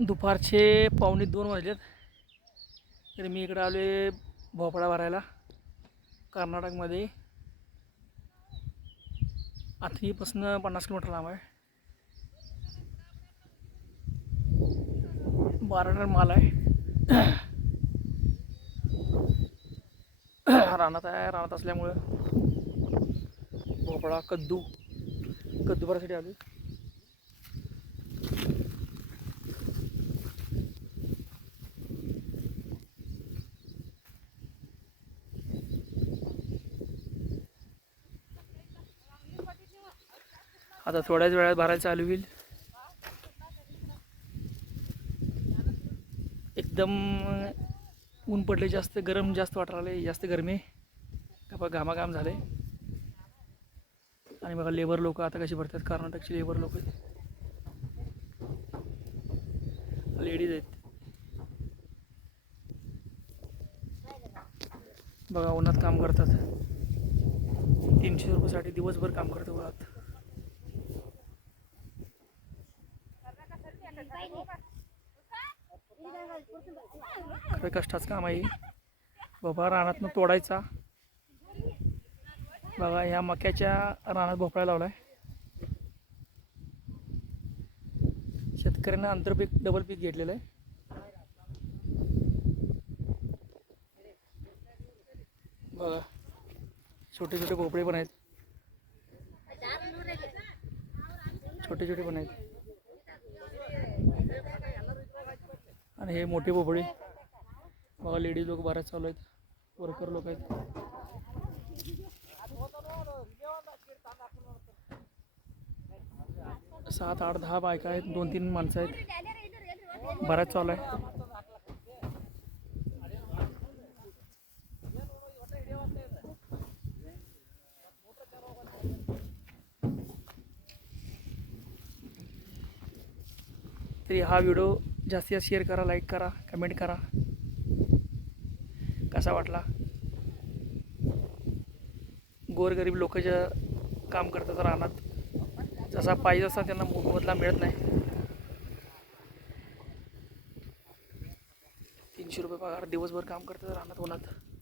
दुपारचे 1:45 वाजलेत. तर मी इकडे आलो आहे भोपळा भरायला. कर्नाटकमध्ये आथणीपासून 50 किलोमीटर लांब आहे. 12 टन माल आहे. रानात आहे. रानात असल्यामुळं भोपळा कद्दू भरायसाठी आलो. आता थोड्याच वेळात भरायला चालू होईल. एकदम ऊन पडले, जास्त गरम जास्त वाटायला लागले, जास्त गरमी का घामाघाम झाले. आणि बघा लेबर लोक आता कशी भरतात. कर्नाटकची लेबर लोक लेडीज आहेत. बघा उन्हात काम करतात. 300 रुपयासाठी दिवसभर काम करतात उन्हात. खरं कष्टाचं काम आहे बाबा. रानातनं तोडायचा. बघा ह्या मक्याच्या रानात भोपळा लावलाय. शेतकऱ्यांना आंतरपीक डबल पीक घेतलेलं आहे. बघा छोटे छोटे भोपळे पण आहेत. छोटे छोटे पण आहेत. आणि हे मोठे भोपळे बघा. लेडीज लोक बऱ्याच चालू आहेत. वर्कर लोक आहेत. सात आठ 10 बायका आहेत. 2-3 माणसं आहेत. बऱ्याच चालू आहे. तरी हा व्हिडिओ जास्तीत जास्त शेअर करा, लाईक करा, कमेंट करा. कसा वाटला. गोरगरीब लोक जे काम करतात रानात, जसा पाहिजे तसा त्यांना मोबदला मिळत नाही. 300 रुपये पगार, दिवसभर काम करतात रानात उन्हात.